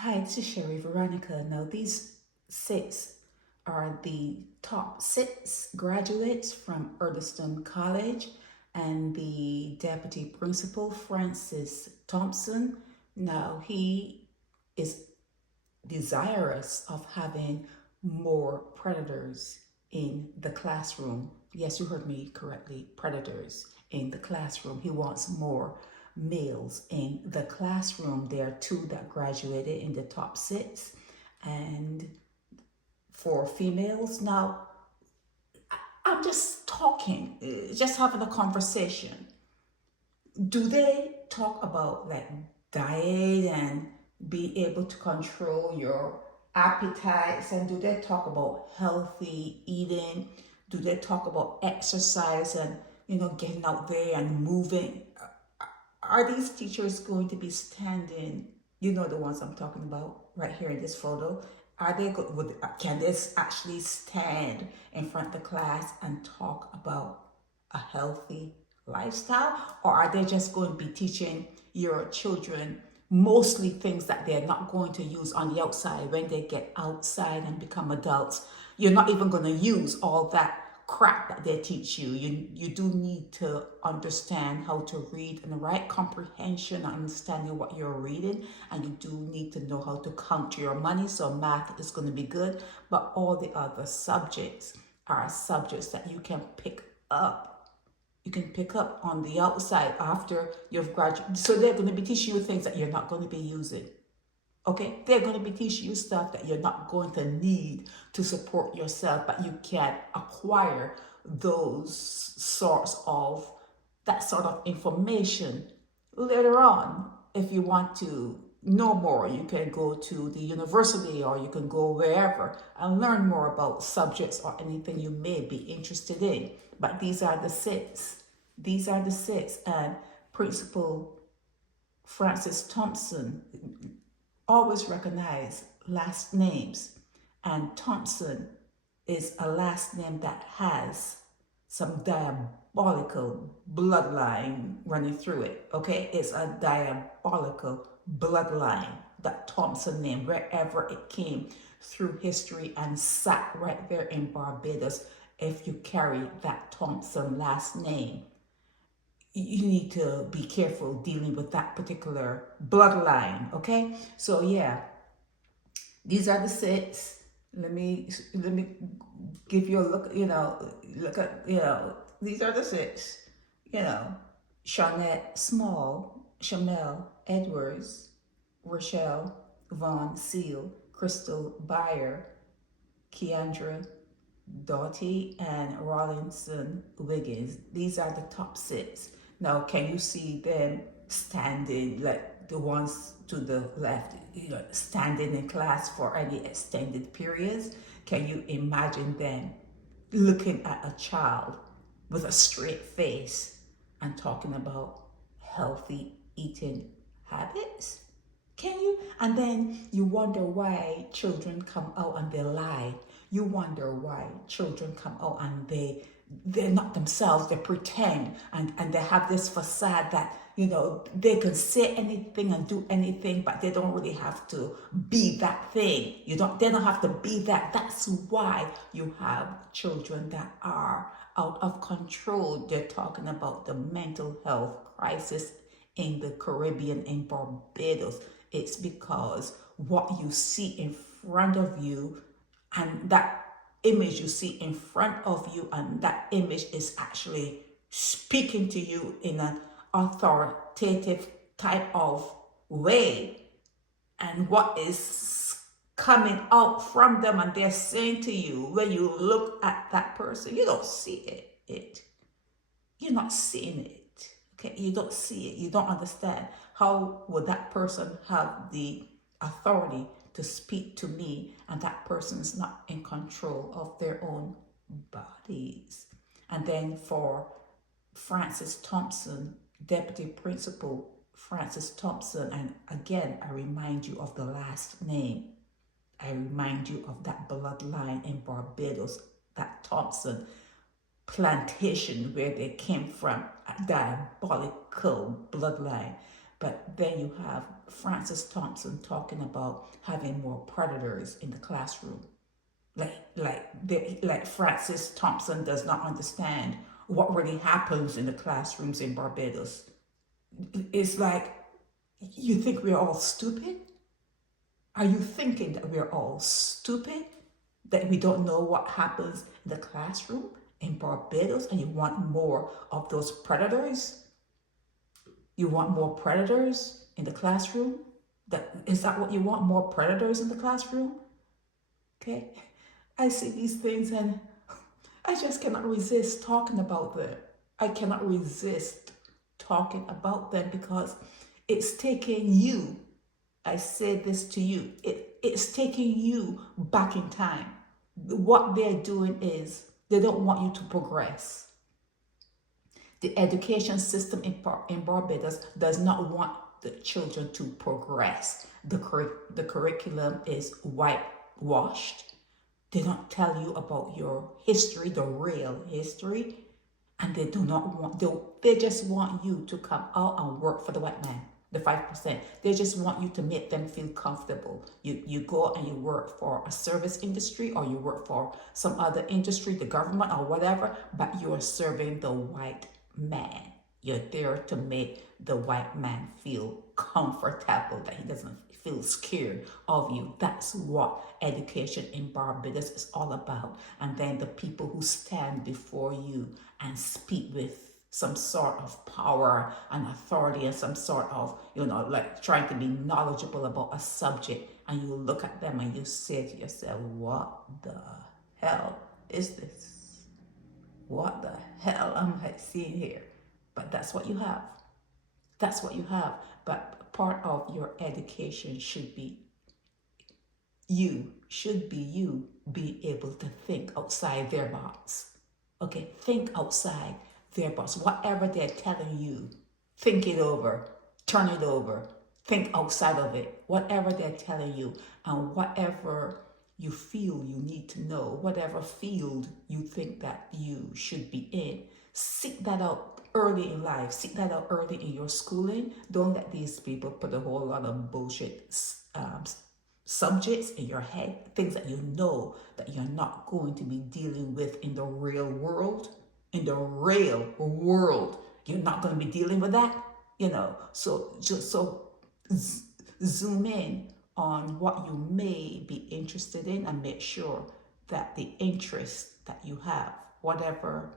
Hi, this is Sherry Veronica. Now, these six are the top six graduates from Erdiston College and the deputy principal, Francis Thompson. Now, he is desirous of having more predators in the classroom. Yes, you heard me correctly, predators in the classroom. He wants more males in the classroom. There are two that graduated in the top six, and for females. Now, I'm just talking, just having a conversation. Do they talk about like diet and be able to control your appetites, and do they talk about healthy eating? Do they talk about exercise and getting out there and moving? Are these teachers going to be standing, the ones I'm talking about right here in this photo? Are they can they actually stand in front of the class and talk about a healthy lifestyle? Or are they just going to be teaching your children mostly things that they're not going to use on the outside when they get outside and become adults? You're not even going to use all that crap that they teach you. You do need to understand how to read and the right comprehension and understanding what you're reading, and you do need to know how to count your money. So math is going to be good, but all the other subjects are subjects that you can pick up. You can pick up on the outside after you've graduated. So they're going to be teaching you things that you're not going to be using. Okay, they're going to be teaching you stuff that you're not going to need to support yourself, but you can acquire that sort of information later on. If you want to know more, you can go to the university or you can go wherever and learn more about subjects or anything you may be interested in. But these are the six. These are the six. And Principal Francis Thompson always recognize last names, and Thompson is a last name that has some diabolical bloodline running through it. Okay, it's a diabolical bloodline, that Thompson name, wherever it came through history and sat right there in Barbados. If you carry that Thompson last name, you need to be careful dealing with that particular bloodline. Okay, so yeah, these are the six. Let me give you a look. Look at these are the six. Shawnette Small, Shamel Edwards, Rochelle Vaughn Seal, Crystal Byer, Keandra Doughty, and Rawlinson Wiggins. These are the top six. Now, can you see them standing, like the ones to the left, standing in class for any extended periods? Can you imagine them looking at a child with a straight face and talking about healthy eating habits? Can you? And then you wonder why children come out and they lie. You wonder why children come out and they're not themselves. They pretend and they have this facade that they can say anything and do anything, but they don't really have to be that thing. They don't have to be that. That's why you have children that are out of control. They're talking about the mental health crisis in the Caribbean, in Barbados. It's because what you see in front of you, and that image you see in front of you, and that image is actually speaking to you in an authoritative type of way. And what is coming out from them and they're saying to you, when you look at that person, you don't see it. You're not seeing it. Okay, you don't see it. You don't understand. How would that person have the authority to speak to me, and that person is not in control of their own bodies? And then for Francis Thompson, deputy principal Francis Thompson, and again, I remind you of the last name. I remind you of that bloodline in Barbados, that Thompson plantation where they came from, a diabolical bloodline. But then you have Francis Thompson talking about having more predators in the classroom. Like Francis Thompson does not understand what really happens in the classrooms in Barbados. It's like, you think we're all stupid? Are you thinking that we're all stupid? That we don't know what happens in the classroom in Barbados, and you want more of those predators? You want more predators in the classroom? Is that what you want? More predators in the classroom? Okay. I see these things and I just cannot resist talking about them. I cannot resist talking about them because it's taking you, I say this to you, it's taking you back in time. What they're doing is they don't want you to progress. The education system in Barbados does not want the children to progress. The curriculum is whitewashed. They don't tell you about your history, the real history, and they do not want, they just want you to come out and work for the white man, the 5%. They just want you to make them feel comfortable. You go and you work for a service industry, or you work for some other industry, the government or whatever, but you're serving the white man. You're there to make the white man feel comfortable, that he doesn't feel scared of you. That's what education in Barbados is all about. And then the people who stand before you and speak with some sort of power and authority and some sort of, like trying to be knowledgeable about a subject, and you look at them and you say to yourself, what the hell is this? What the hell am I seeing here? But that's what you have. That's what you have. But part of your education should be you being able to think outside their box. Okay, think outside their box. Whatever they're telling you, think it over, turn it over, think outside of it. Whatever they're telling you, and whatever you feel you need to know, whatever field you think that you should be in, seek that out early in life. Seek that out early in your schooling. Don't let these people put a whole lot of bullshit subjects in your head, things that you know that you're not going to be dealing with in the real world. In the real world, you're not going to be dealing with that, So zoom in on what you may be interested in, and make sure that the interest that you have, whatever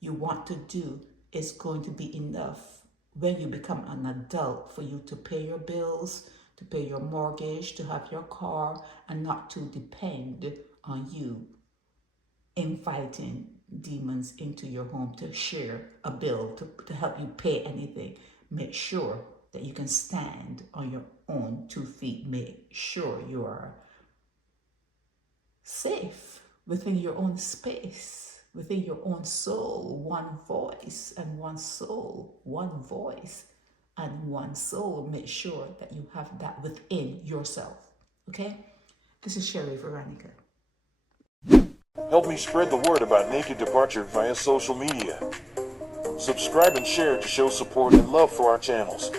you want to do, is going to be enough when you become an adult for you to pay your bills, to pay your mortgage, to have your car, and not to depend on you inviting demons into your home to share a bill, to help you pay anything. Make sure that you can stand on your own 2 feet. Make sure you are safe within your own space, within your own soul. One voice and one soul, one voice and one soul. Make sure that you have that within yourself. Okay? This is Sherry Veronica. Help me spread the word about Naked Departure via social media. Subscribe and share to show support and love for our channels.